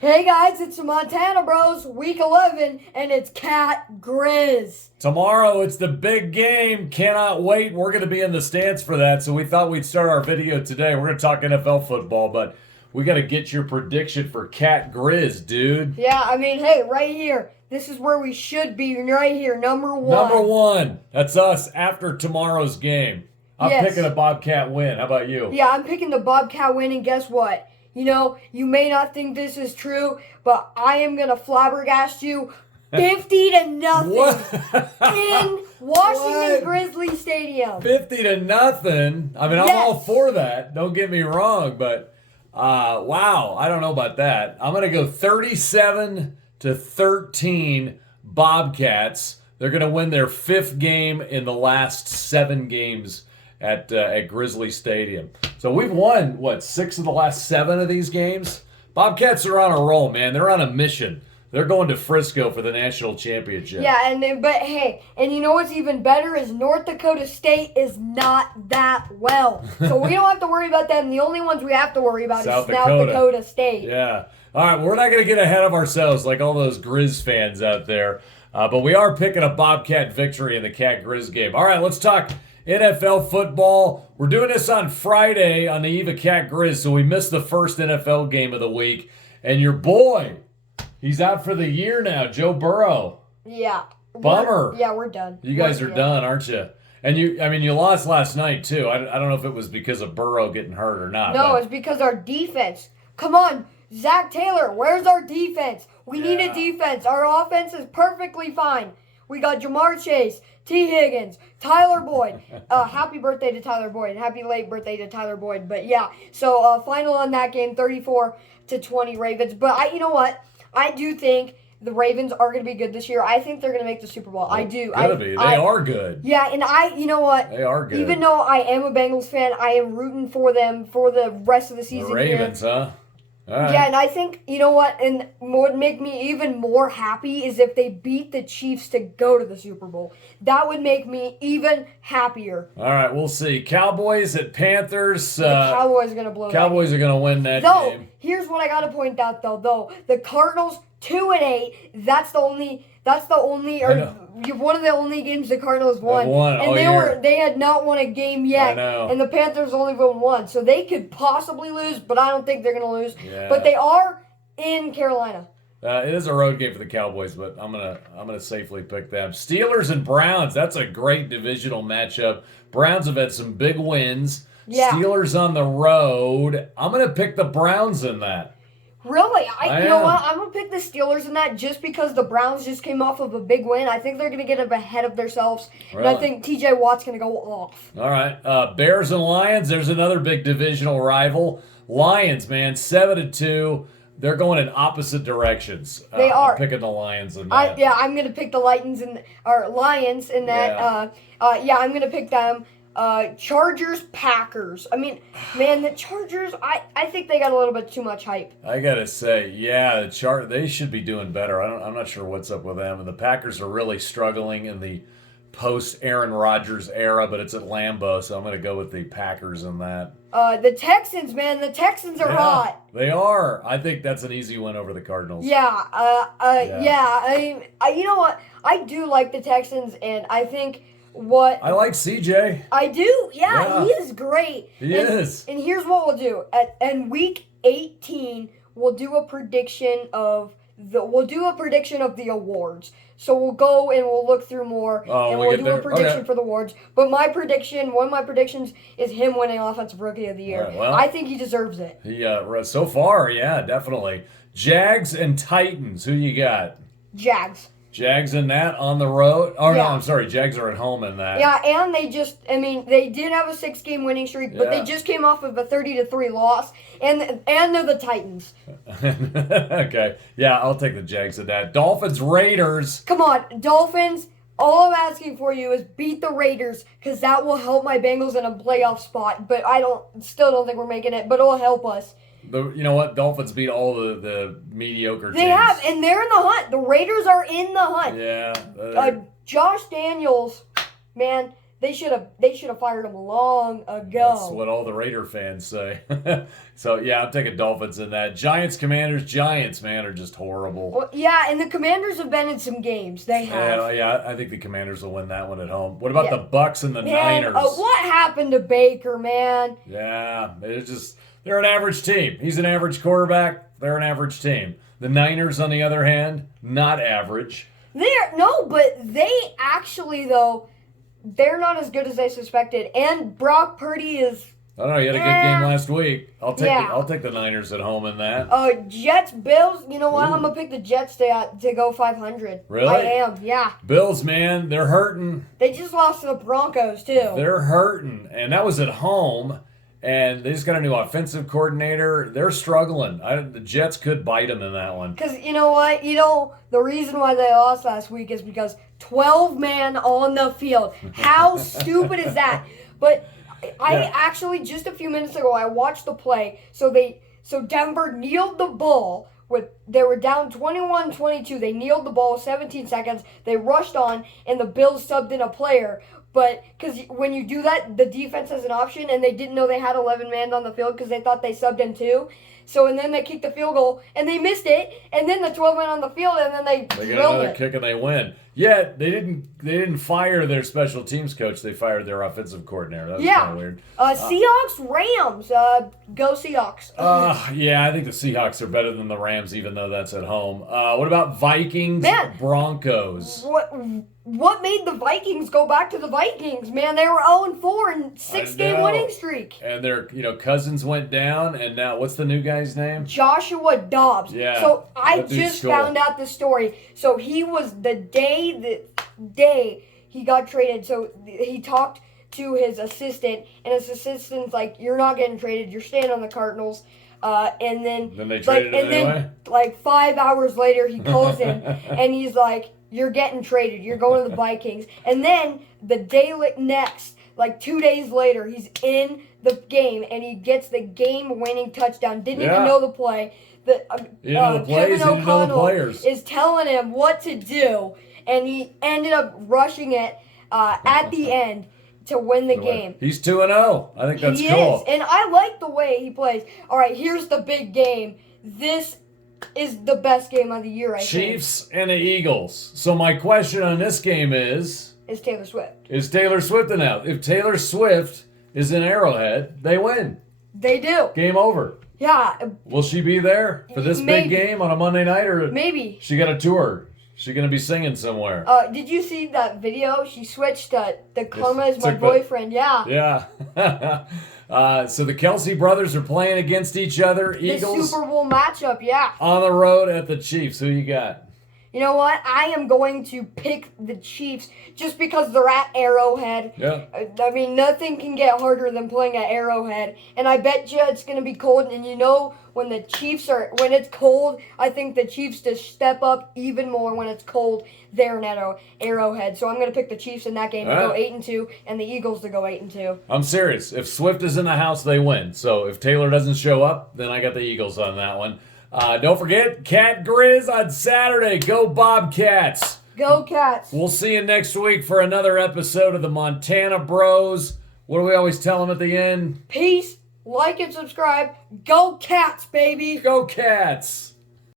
Hey guys, it's the Montana Bros, week 11, and it's Cat-Griz. Tomorrow, it's the big game. Cannot wait. We're going to be in the stands for that, so we thought we'd start our video today. We're going to talk NFL football, but we got to get your prediction for Cat-Griz, dude. Yeah, I mean, hey, right here. This is where we should be, right here, number one. Number one. That's us after tomorrow's game. I'm Yes. picking a Bobcat win. How about you? Yeah, I'm picking the Bobcat win, and guess what? You know, you may not think this is true, but I am going to flabbergast you 50-0 in Washington Grizzly Stadium. 50-0. I mean, I'm Yes. all for that. Don't get me wrong, but wow, I don't know about that. I'm going to go 37-13 Bobcats. They're going to win their fifth game in the last 7 games at Grizzly Stadium. So we've won, 6 of the last 7 of these games? Bobcats are on a roll, man. They're on a mission. They're going to Frisco for the national championship. Yeah, but hey, and you know what's even better is North Dakota State is not that well. So we don't have to worry about them. The only ones we have to worry about is South Dakota State. Yeah. All right, well, we're not going to get ahead of ourselves like all those Grizz fans out there. But we are picking a Bobcat victory in the Cat-Griz game. All right, let's talk NFL football. We're doing this on Friday on the eve of Cat-Griz, so we missed the first NFL game of the week. And your boy, he's out for the year now, Joe Burrow. Yeah. Bummer. We're done. You guys are done, aren't you? And you lost last night, too. I don't know if it was because of Burrow getting hurt or not. No, it's because our defense. Come on, Zach Taylor, where's our defense? We need a defense. Our offense is perfectly fine. We got Jamar Chase, T. Higgins, Tyler Boyd. Happy birthday to Tyler Boyd. And happy late birthday to Tyler Boyd. But yeah, so final on that game, 34-20 Ravens. But you know what? I do think the Ravens are going to be good this year. I think they're going to make the Super Bowl. I do. They are good. Yeah, and you know what? They are good. Even though I am a Bengals fan, I am rooting for them for the rest of the season. The Ravens, huh? All right. Yeah, and I think, you know what, and what would make me even more happy is if they beat the Chiefs to go to the Super Bowl. That would make me even happier. All right, we'll see. Cowboys at Panthers. The Cowboys are going to blow Cowboys are going to win that game. Here's what I got to point out, though. The Cardinals, 2-8, that's one of the only games the Cardinals won. And they had not won a game yet. I know. And the Panthers only won one. So they could possibly lose, but I don't think they're going to lose. Yeah. But they are in Carolina. It is a road game for the Cowboys, but I'm gonna safely pick them. Steelers and Browns. That's a great divisional matchup. Browns have had some big wins. Yeah. Steelers on the road. I'm gonna pick the Browns in that. Really? You know what? I'm going to pick the Steelers in that just because the Browns just came off of a big win. I think they're going to get ahead of themselves. Really? And I think T.J. Watt's going to go off. All right. Bears and Lions. There's another big divisional rival. Lions, man, 7-2. They're going in opposite directions. They are. I'm picking the Lions in that. I'm going to pick the Lions in that. I'm going to pick them. Chargers, Packers. I mean, man, the Chargers, I think they got a little bit too much hype. I got to say, yeah, they should be doing better. I'm not sure what's up with them. And the Packers are really struggling in the post-Aaron Rodgers era, but it's at Lambeau, so I'm going to go with the Packers in that. The Texans, man, the Texans are hot. They are. I think that's an easy win over the Cardinals. Yeah. I mean, you know what? I do like the Texans, and I think I like CJ. I do. Yeah, he is great. He is. And here's what we'll do. In week 18, we'll do a prediction of the awards. So we'll go and we'll look through more and we'll do a prediction for the awards. But one of my predictions is him winning Offensive Rookie of the Year. Right, well, I think he deserves it. So far, yeah, definitely. Jags and Titans. Who you got? Jags. Jags in that on the road? Oh, no, I'm sorry. Jags are at home in that. Yeah, and they did have a 6-game winning streak, but they just came off of a 30-3 loss, and they're the Titans. Okay. Yeah, I'll take the Jags in that. Dolphins, Raiders. Come on, Dolphins. All I'm asking for you is beat the Raiders, because that will help my Bengals in a playoff spot, but still don't think we're making it, but it'll help us. You know what? Dolphins beat all the mediocre teams. They have, and they're in the hunt. The Raiders are in the hunt. Yeah. Josh Daniels, man, They should have fired him long ago. That's what all the Raider fans say. So, yeah, I'm taking Dolphins in that. Giants, Commanders. Giants, man, are just horrible. Well, yeah, and the Commanders have been in some games. They have. Yeah, I think the Commanders will win that one at home. What about the Bucks and the Niners? What happened to Baker, man? Yeah, they're an average team. He's an average quarterback. They're an average team. The Niners, on the other hand, not average. But they actually, though, they're not as good as they suspected. And Brock Purdy is... I don't know. He had a good game last week. I'll take the Niners at home in that. Jets, Bills. You know what? I'm gonna pick the Jets to go 500. Really? I am. Yeah. Bills, man, they're hurting. They just lost to the Broncos too. They're hurting, and that was at home. And they just got a new offensive coordinator. They're struggling. The Jets could bite them in that one. Because you know what? The reason why they lost last week is because 12 men on the field. How stupid is that? But I actually, just a few minutes ago, I watched the play. So Denver kneeled the ball. They were down 21-22. They kneeled the ball 17 seconds. They rushed on, and the Bills subbed in a player. But because when you do that, the defense has an option, and they didn't know they had 11 men on the field because they thought they subbed in 2. So, and then they kicked the field goal, and they missed it, and then the 12 men on the field, and then they get another kick and they win. Yet they didn't fire their special teams coach. They fired their offensive coordinator. That was kind of weird. Seahawks, Rams. Go Seahawks. Yeah, I think the Seahawks are better than the Rams, even though that's at home. What about Vikings, Broncos? What made the Vikings go back to the Vikings, man? They were 0-4 in 6-game winning streak. And their Cousins went down, and now what's the new guy's name? Joshua Dobbs. Yeah. So I just found out the story. So he was the day he got traded. So he talked to his assistant, and his assistant's like, "You're not getting traded. You're staying on the Cardinals." And then they traded him anyway? Then 5 hours later, he calls in, and he's like, "You're getting traded. You're going to the Vikings." And then the day next, 2 days later, he's in the game, and he gets the game-winning touchdown. Didn't even know the play. Kevin O'Connell is telling him what to do, and he ended up rushing it at the end to win the game. He's 2-0. I think that's cool. He is, and I like the way he plays. All right, here's the big game. This is the best game of the year, I think. Chiefs and the Eagles. So my question on this game is Taylor Swift. Is Taylor Swift enough? If Taylor Swift is in Arrowhead, they win. They do. Game over. Yeah. Will she be there for this big game on a Monday night, or maybe she got a tour? She gonna be singing somewhere? Did you see that video? She switched to "The Karma Is My Boyfriend." Yeah. Yeah. So the Kelsey brothers are playing against each other. Eagles. The Super Bowl matchup. Yeah. On the road at the Chiefs. Who you got? You know what? I am going to pick the Chiefs just because they're at Arrowhead. Yeah. I mean, nothing can get harder than playing at Arrowhead. And I bet you it's going to be cold. And when it's cold, I think the Chiefs just step up even more when it's cold there in Arrowhead. So I'm going to pick the Chiefs in that game to go 8-2 and the Eagles to go 8-2. I'm serious. If Swift is in the house, they win. So if Taylor doesn't show up, then I got the Eagles on that one. Don't forget, Cat-Griz on Saturday. Go Bobcats. Go Cats. We'll see you next week for another episode of the Montana Bros. What do we always tell them at the end? Peace, like and subscribe. Go Cats, baby. Go Cats.